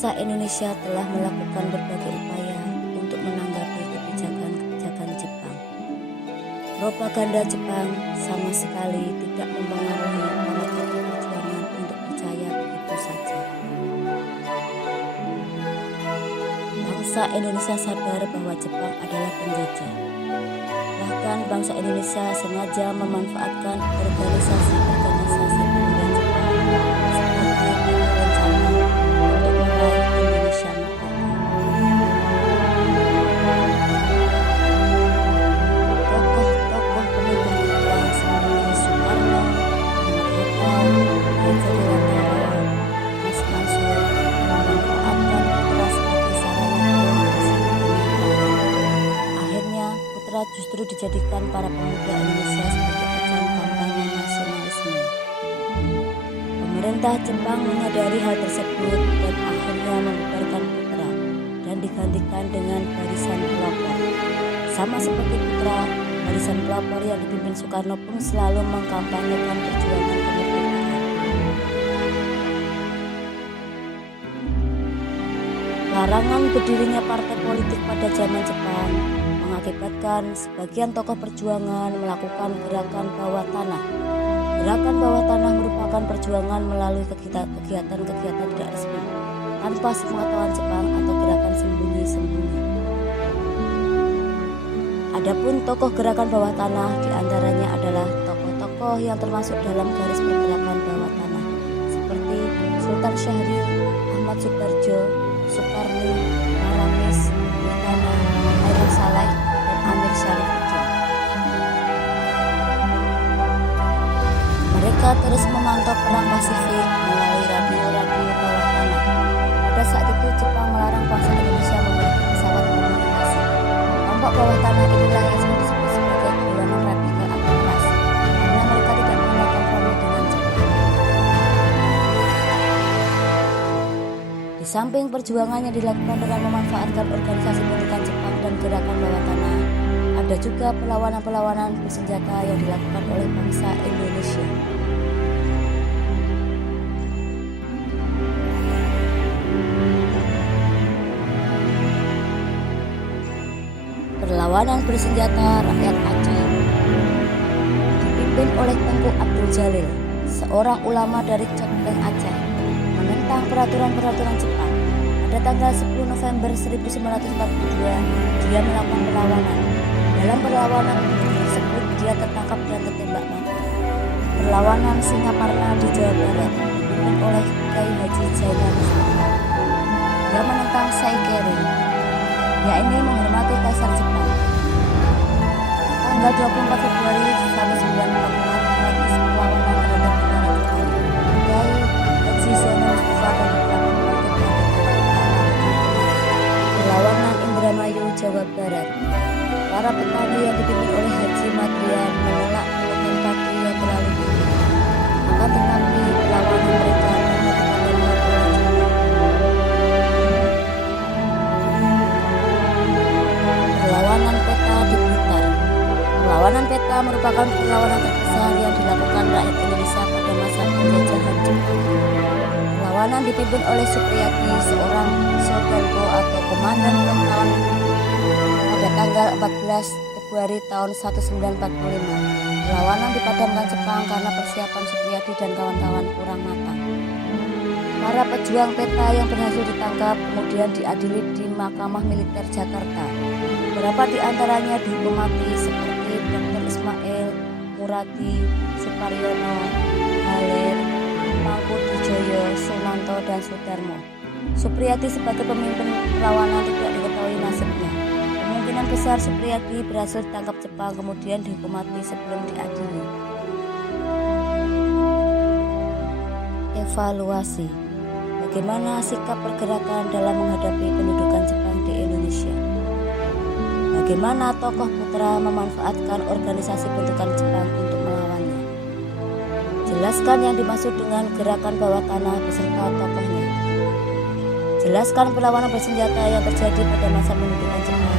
Bangsa Indonesia telah melakukan berbagai upaya untuk menanggapi kebijakan-kebijakan Jepang. Propaganda Jepang sama sekali tidak mempengaruhi para tokoh perjuangan untuk percaya begitu saja. Bangsa Indonesia sadar bahwa Jepang adalah penjajah. Bahkan bangsa Indonesia sengaja memanfaatkan organisasi-organisasi pemuda Jepang sebagai rencana untuk meraih Indonesia merdeka. Tokoh-tokoh pemimpin Jepang seperti Soekarno, Muhammad Hatta, Raja Dewantara, Mas Mansur memanfaatkan putra sebagai sarana komunikasi pemerintahan. Akhirnya putra justru dijadikan para pemuda Indonesia sebagai ajang kampanye nasionalisme. Pemerintah Jepang menyadari hal tersebut dan akhirnya membubarkan putra dan digantikan dengan barisan pelopor. Sama seperti putra, barisan pelopor yang dipimpin Soekarno pun selalu mengkampanyekan perjuangan kemerdekaan. Larangan berdirinya partai politik pada zaman Jepang mengakibatkan sebagian tokoh perjuangan melakukan gerakan bawah tanah. Gerakan bawah tanah merupakan perjuangan melalui kegiatan-kegiatan tidak resmi tanpa sepengetahuan Jepang atau gerakan sembunyi-sembunyi. Adapun tokoh gerakan bawah tanah diantaranya adalah tokoh-tokoh yang termasuk dalam garis pergerakan bawah tanah seperti Sultan Syahrir, Ahmad Subarjo, Soekarni, Maramis, Bintana, Hairil Saleh, dan Amir Syarifuddin. Mereka terus memantau perang Pasifik melalui radio-radio bawah tanah. Pada saat itu Jepang melarang bangsa Indonesia memiliki pesawat komunikasi. Kelompok bawah tanah inilah yang sering disebut sebagai golongan radikal atau keras, karena mereka tidak punya kompromi dengan Jepang. Di samping perjuangan yang dilakukan dengan memanfaatkan organisasi pendidikan Jepang dan gerakan bawah tanah, ada juga perlawanan-perlawanan bersenjata yang dilakukan oleh bangsa Indonesia. Perlawanan bersenjata rakyat Aceh dipimpin oleh Tengku Abdul Jalil, seorang ulama dari Coteng Aceh, menentang peraturan-peraturan Jepang. Pada tanggal 10 November 1942, dia melakukan perlawanan. Dalam perlawanan tersebut, dia tertangkap dan tertembak mati. Perlawanan Singaparna di Jawa Barat dipimpin oleh Kiai Haji Zainal Mustafa. Dia menentang Saikere, yakni menghormati Kaisar Jepang. Tanggal 24 Februari 1945 dimulai perlawanan terhadap tentara Jepang. Kiai Haji Zainal Mustafa dan beberapa perlawanan Indramayu, Jawa Barat. Para petani yang dipimpin oleh Haji Madrian menolak menanam padi yang terlalu tinggi. Akan tetapi perlawanan mereka dipadamkan oleh Jepang. Perlawanan peta di Blitar. Perlawanan peta merupakan perlawanan terbesar yang dilakukan rakyat Indonesia pada masa penjajahan Jepang. Perlawanan dipimpin oleh Supriyadi, seorang Shodanko atau komandan peleton, pada tanggal 14 Februari tahun 1945. Perlawanan dipadamkan Jepang karena persiapan Supriyadi dan kawan-kawan kurang matang. Para pejuang peta yang berhasil ditangkap kemudian diadili di Mahkamah Militer Jakarta. Beberapa di antaranya dihukum mati seperti Dr. Ismail, Murati, Suparyono, Halir, Mangkudijoyo, Sunanto, dan Sudarmo. Supriyadi sebagai pemimpin perlawanan tidak diketahui nasibnya. Kemungkinan besar Supriyadi berhasil ditangkap Jepang kemudian dihukum mati sebelum diadili. Evaluasi. Bagaimana sikap pergerakan dalam menghadapi pendudukan Jepang di Indonesia? Bagaimana tokoh putra memanfaatkan organisasi bentukan Jepang untuk melawannya? Jelaskan yang dimaksud dengan gerakan bawah tanah beserta tokohnya. Jelaskan perlawanan bersenjata yang terjadi pada masa pendudukan Jepang.